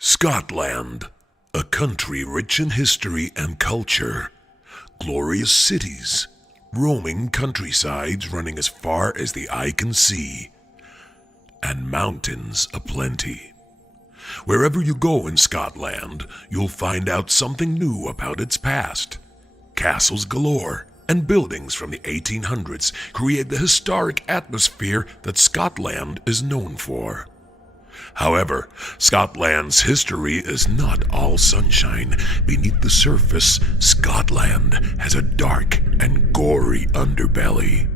Scotland, a country rich in history and culture, glorious cities, roaming countrysides running as far as the eye can see, and mountains aplenty. Wherever you go in Scotland, you'll find out something new about its past. Castles galore and buildings from the 1800s create the historic atmosphere that Scotland is known for. However, Scotland's history is not all sunshine. Beneath the surface, Scotland has a dark and gory underbelly.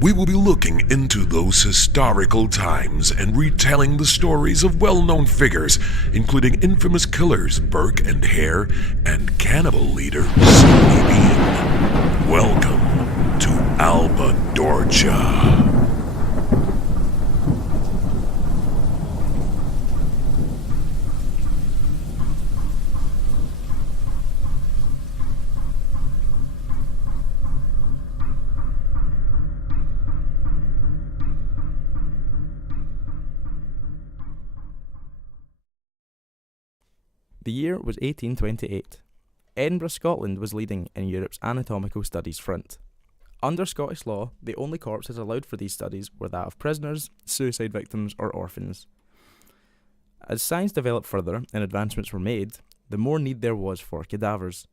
We will be looking into those historical times and retelling the stories of well-known figures, including infamous killers Burke and Hare and cannibal leader Scullion. Welcome to Alba Dorcha. The year was 1828. Edinburgh, Scotland was leading in Europe's anatomical studies front. Under Scottish law, the only corpses allowed for these studies were that of prisoners, suicide victims, or orphans. As science developed further and advancements were made, the more need there was for cadavers.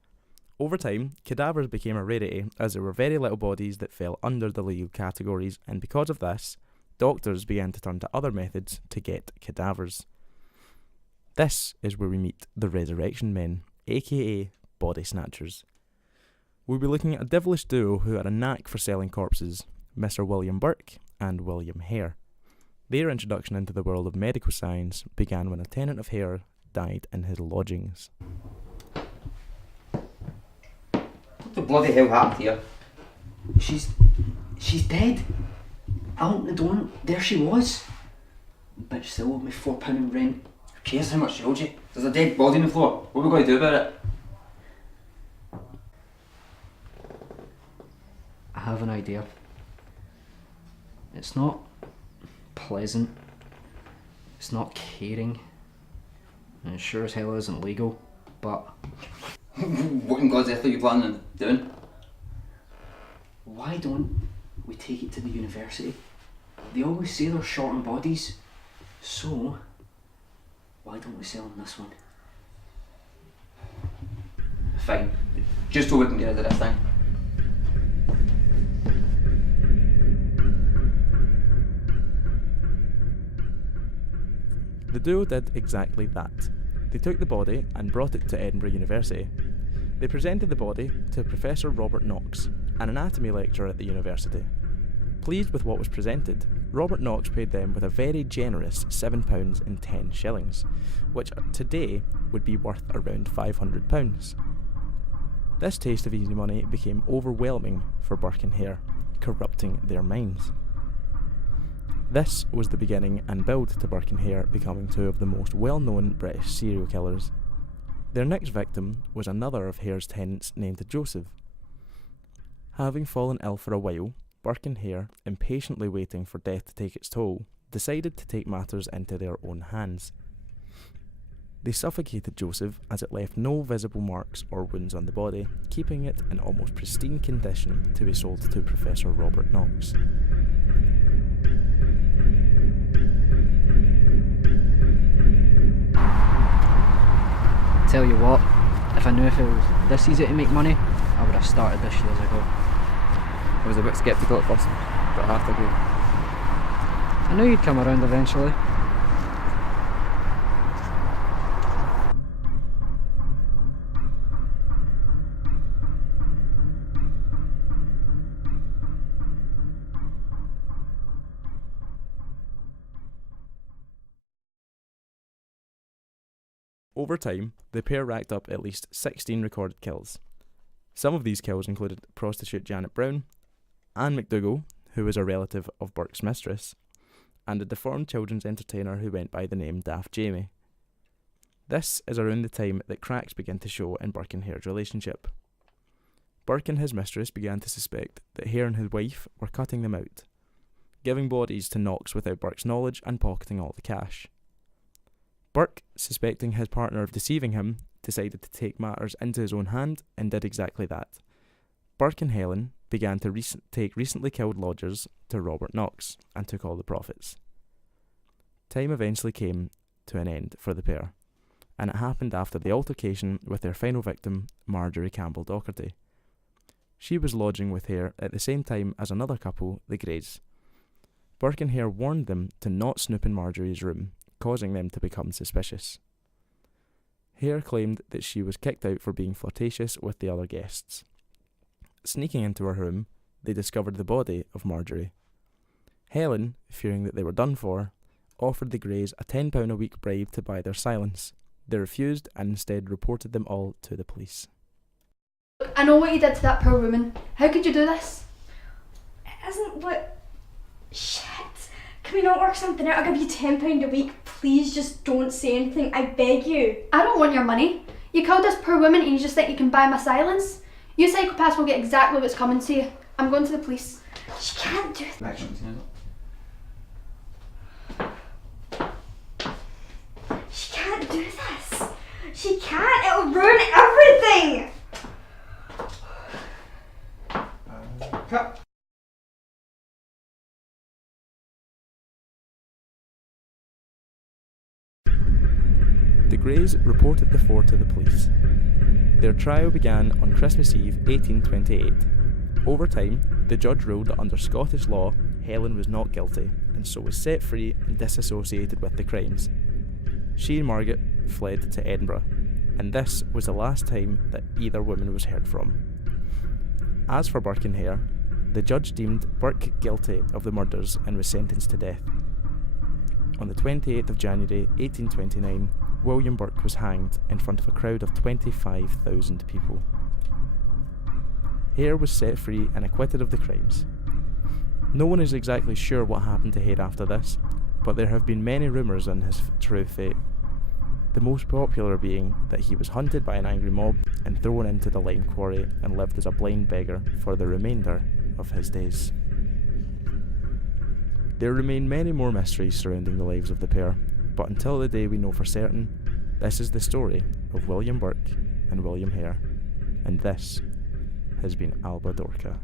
Over time, cadavers became a rarity as there were very little bodies that fell under the legal categories, and because of this, doctors began to turn to other methods to get cadavers. This is where we meet the Resurrection Men, aka Body Snatchers. We'll be looking at a devilish duo who had a knack for selling corpses, Mr. William Burke and William Hare. Their introduction into the world of medical science began when a tenant of Hare died in his lodgings. What the bloody hell happened here? She's dead. I opened the door and there she was. Bitch still owed me £4 in rent. Who cares how much she owed you? There's a dead body on the floor. What are we going to do about it? I have an idea. It's not pleasant. It's not caring. And it sure as hell isn't legal. But What in God's earth are you planning on doing? why don't we take it to the university? They always say they're short on bodies. So why don't we sell them this one? Fine. Just so we can get rid of this thing. The duo did exactly that. They took the body and brought it to Edinburgh University. They presented the body to Professor Robert Knox, an anatomy lecturer at the university. Pleased with what was presented, Robert Knox paid them with a very generous £7.10, which today would be worth around £500. This taste of easy money became overwhelming for Burke and Hare, corrupting their minds. This was the beginning and build to Burke and Hare becoming two of the most well-known British serial killers. Their next victim was another of Hare's tenants named Joseph. Having fallen ill for a while, Burke and Hare, impatiently waiting for death to take its toll, decided to take matters into their own hands. They suffocated Joseph as it left no visible marks or wounds on the body, keeping it in almost pristine condition to be sold to Professor Robert Knox. Tell you what, if I knew if it was this easy to make money, I would have started this years ago. I was a bit sceptical at first, but I have to agree. I knew you'd come around eventually. Over time, the pair racked up at least 16 recorded kills. Some of these kills included prostitute Janet Brown, Anne McDougall, who was a relative of Burke's mistress, and a deformed children's entertainer who went by the name Daft Jamie. This is around the time that cracks began to show in Burke and Hare's relationship. Burke and his mistress began to suspect that Hare and his wife were cutting them out, giving bodies to Knox without Burke's knowledge and pocketing all the cash. Burke, suspecting his partner of deceiving him, decided to take matters into his own hand and did exactly that. Burke and Helen began to take recently killed lodgers to Robert Knox and took all the profits. Time eventually came to an end for the pair, and it happened after the altercation with their final victim, Marjorie Campbell Docherty. She was lodging with Hare at the same time as another couple, the Greys. Burke and Hare warned them to not snoop in Marjorie's room, causing them to become suspicious. Hare claimed that she was kicked out for being flirtatious with the other guests. Sneaking into her room, they discovered the body of Marjorie. Helen, fearing that they were done for, offered the Greys a £10 a week bribe to buy their silence. They refused and instead reported them all to the police. I know what you did to that poor woman. How could you do this? It isn't what... Shit. Can we not work something out? I'll give you £10 a week. Please just don't say anything. I beg you. I don't want your money. You killed this poor woman and you just think you can buy my silence? You psychopaths will get exactly what's coming to you. I'm going to the police. She can't do that. She can't do this. She can't. It'll ruin everything. Cut. The Greys reported the four to the police. Their trial began on Christmas Eve 1828. Over time, the judge ruled that under Scottish law, Helen was not guilty, and so was set free and disassociated with the crimes. She and Margaret fled to Edinburgh, and this was the last time that either woman was heard from. As for Burke and Hare, the judge deemed Burke guilty of the murders and was sentenced to death. On the 28th of January 1829, William Burke was hanged in front of a crowd of 25,000 people. Hare was set free and acquitted of the crimes. No one is exactly sure what happened to Hare after this, but there have been many rumours on his true fate. The most popular being that he was hunted by an angry mob and thrown into the lime quarry and lived as a blind beggar for the remainder of his days. There remain many more mysteries surrounding the lives of the pair, but until the day we know for certain, this is the story of William Burke and William Hare, and this has been Alba Dorcha.